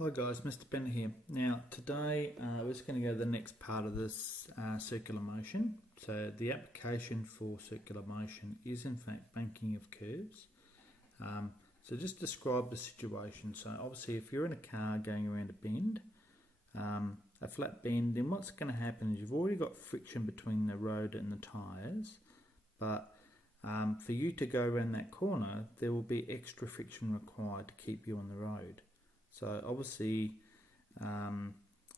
Hi guys, Mr. Bennett here. Now today we're just going to go to the next part of this circular motion. So the application for circular motion is in fact banking of curves. So just describe the situation. So obviously if you're in a car going around a bend, a flat bend, then what's going to happen is you've already got friction between the road and the tyres, but for you to go around that corner there will be extra friction required to keep you on the road. So obviously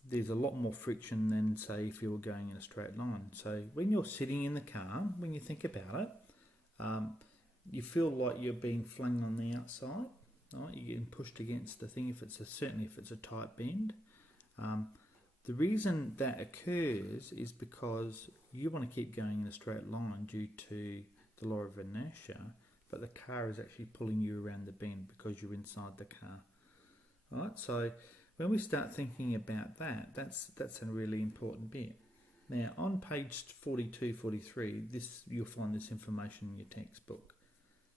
there's a lot more friction than say if you were going in a straight line. So when you're sitting in the car, when you think about it, you feel like you're being flung on the outside, right? You're getting pushed against the thing certainly if it's a tight bend. The reason that occurs is because you want to keep going in a straight line due to the law of inertia, but the car is actually pulling you around the bend because you're inside the car. Right, so when we start thinking about that, that's a really important bit. Now on page 42, 43, you'll find this information in your textbook.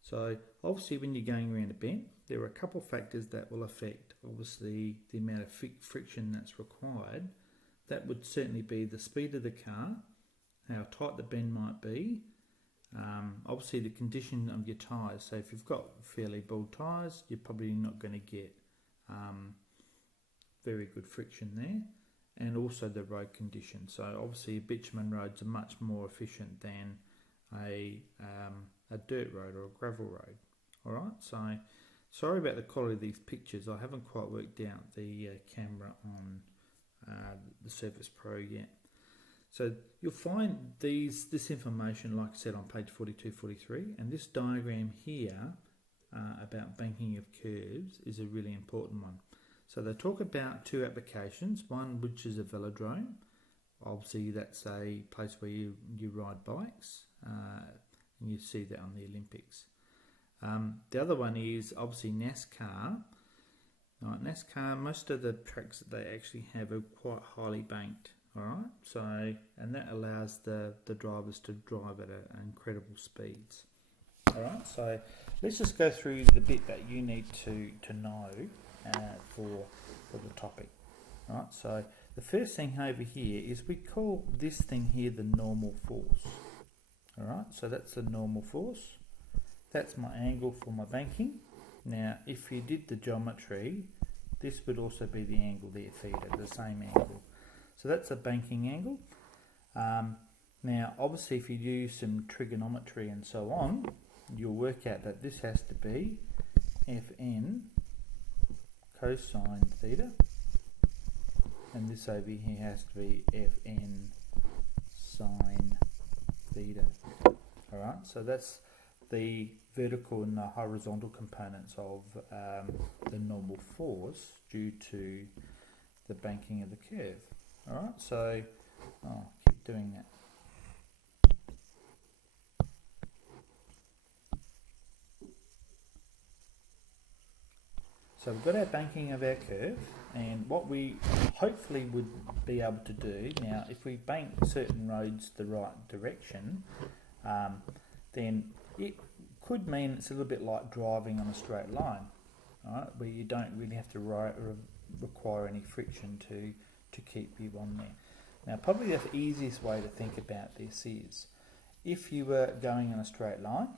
So obviously when you're going around a bend, there are a couple of factors that will affect obviously the amount of friction that's required. That would certainly be the speed of the car, how tight the bend might be, obviously the condition of your tyres. So if you've got fairly bald tyres, you're probably not going to get very good friction there, and also the road conditions. So obviously bitumen roads are much more efficient than a dirt road or a gravel road. Alright, so sorry about the quality of these pictures. I haven't quite worked out the camera on the Surface Pro yet. So you'll find this information, like I said, on page 42, 43, and this diagram here about banking of curves is a really important one. So they talk about two applications, one which is a velodrome. Obviously that's a place where you ride bikes, and you see that on the Olympics. The other one is obviously NASCAR. Right, NASCAR, most of the tracks that they actually have are quite highly banked. Alright, so and that allows the drivers to drive at incredible speeds. Alright, so let's just go through the bit that you need to know for the topic. Alright, so the first thing over here is we call this thing here the normal force. Alright, so that's the normal force. That's my angle for my banking. Now, if you did the geometry, this would also be the angle there, theta, the same angle. So that's a banking angle. Now, obviously, if you use some trigonometry and so on, you'll work out that this has to be Fn cosine theta, and this over here has to be Fn sine theta. Alright, so that's the vertical and the horizontal components of the normal force due to the banking of the curve. Alright, so I'll keep doing that. So we've got our banking of our curve, and what we hopefully would be able to do, now if we bank certain roads the right direction, then it could mean it's a little bit like driving on a straight line, right, where you don't really have to require any friction to keep you on there. Now probably the easiest way to think about this is if you were going in a straight line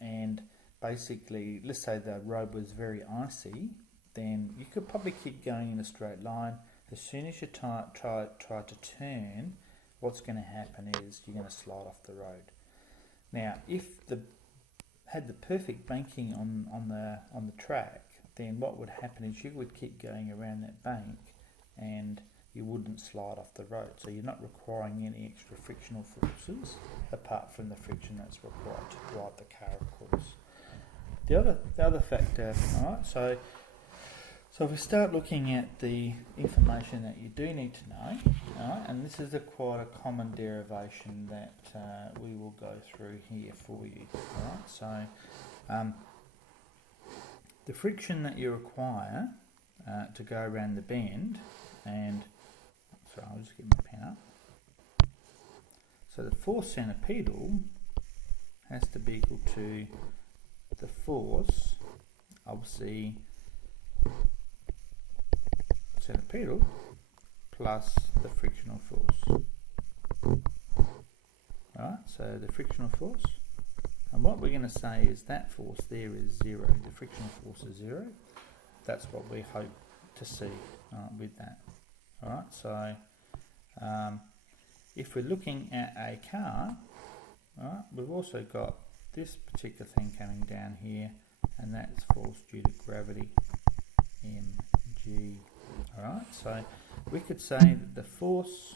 and basically let's say the road was very icy, then you could probably keep going in a straight line. As soon as you try to turn, what's going to happen is you're going to slide off the road. Now if had the perfect banking on the track, then what would happen is you would keep going around that bank and you wouldn't slide off the road. So you're not requiring any extra frictional forces apart from the friction that's required to drive the car, of course. The other factor, alright, so if we start looking at the information that you do need to know, alright, and this is quite a common derivation that we will go through here for you. Alright, so the friction that you require to go around the bend, and sorry, I'll just get my pen up. So the force centripetal has to be equal to the force, obviously centripetal plus the frictional force. Alright, so the frictional force, and what we're going to say is that force there is 0, the frictional force is 0. That's what we hope to see with that. Alright, so if we're looking at a car, alright, we've also got this particular thing coming down here, and that's force due to gravity, mg. Alright, so we could say that the force,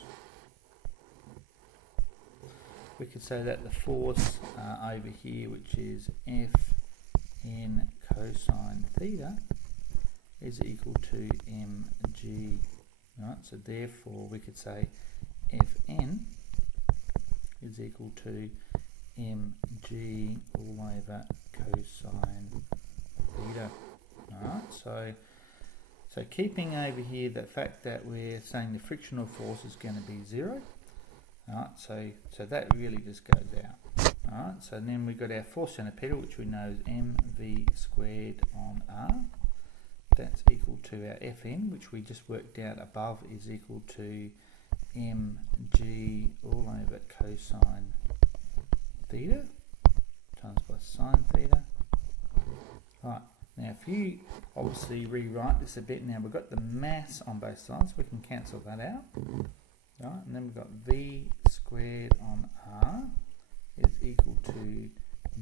over here, which is F in cosine theta, is equal to mg. Right, so therefore we could say Fn is equal to mg all over cosine theta. Alright, so keeping over here the fact that we're saying the frictional force is going to be 0. Alright, so that really just goes out. Alright, so then we've got our force centripetal, which we know is mv squared on r. That's equal to our Fn, which we just worked out above, is equal to mg all over cosine theta times by sine theta. Right, now if you obviously rewrite this a bit, now we've got the mass on both sides, we can cancel that out. Right, and then we've got v squared on r is equal to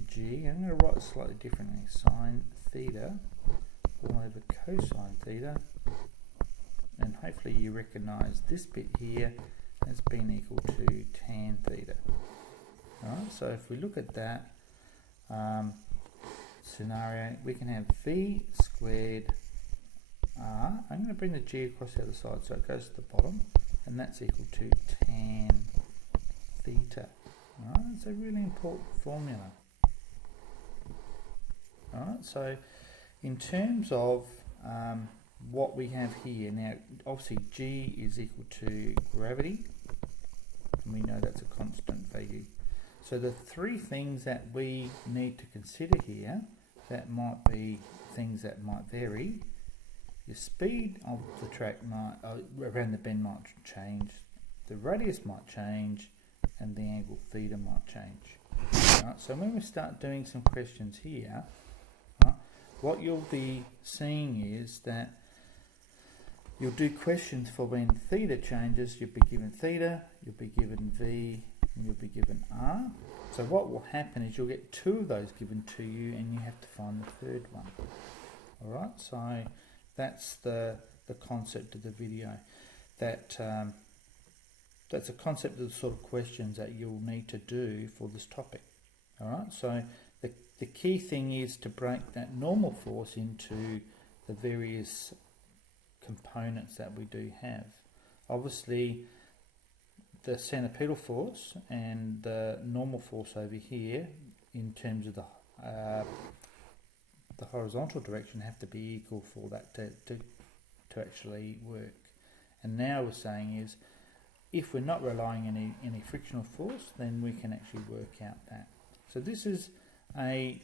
g. I'm going to write it slightly differently. Sine theta all over cosine theta, and hopefully you recognise this bit here as being equal to tan theta. Alright, so if we look at that scenario, we can have v squared r. I'm going to bring the g across the other side so it goes to the bottom, and that's equal to tan theta. Alright, it's a really important formula. Alright, so in terms of what we have here, now obviously g is equal to gravity, and we know that's a constant value. So the three things that we need to consider here that might be things that might vary: the speed of the track might around the bend might change, the radius might change, and the angle theta might change. Right, so when we start doing some questions here, right, what you'll be seeing is that you'll do questions for when theta changes. You'll be given theta, you'll be given v, and you'll be given r. So what will happen is you'll get two of those given to you, and you have to find the third one. Alright, so that's the concept of the video. That's a concept of the sort of questions that you'll need to do for this topic. Alright, so the key thing is to break that normal force into the various components that we do have. Obviously, the centripetal force and the normal force over here, in terms of the horizontal direction, have to be equal for that to actually work. And now we're saying is, if we're not relying on any frictional force, then we can actually work out that. So this is a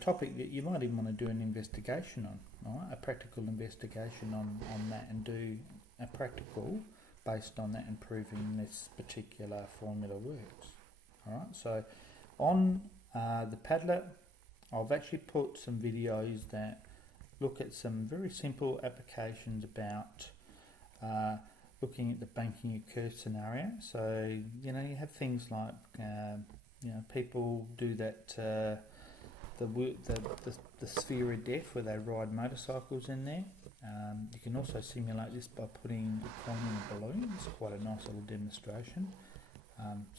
topic that you might even want to do an investigation on, right? A practical investigation on that, and do a practical based on that, and proving this particular formula works. Alright, so on the Padlet, I've actually put some videos that look at some very simple applications about looking at the banking curve scenario. So, you know, you have things like, you know, people do that, the sphere of death, where they ride motorcycles in there. You can also simulate this by putting a coin in a balloon. It's quite a nice little demonstration.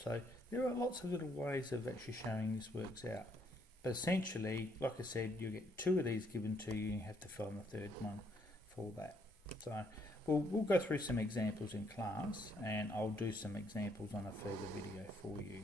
So there are lots of little ways of actually showing this works out. But essentially, like I said, you get two of these given to you, and you have to find the third one for that. So we'll go through some examples in class, and I'll do some examples on a further video for you.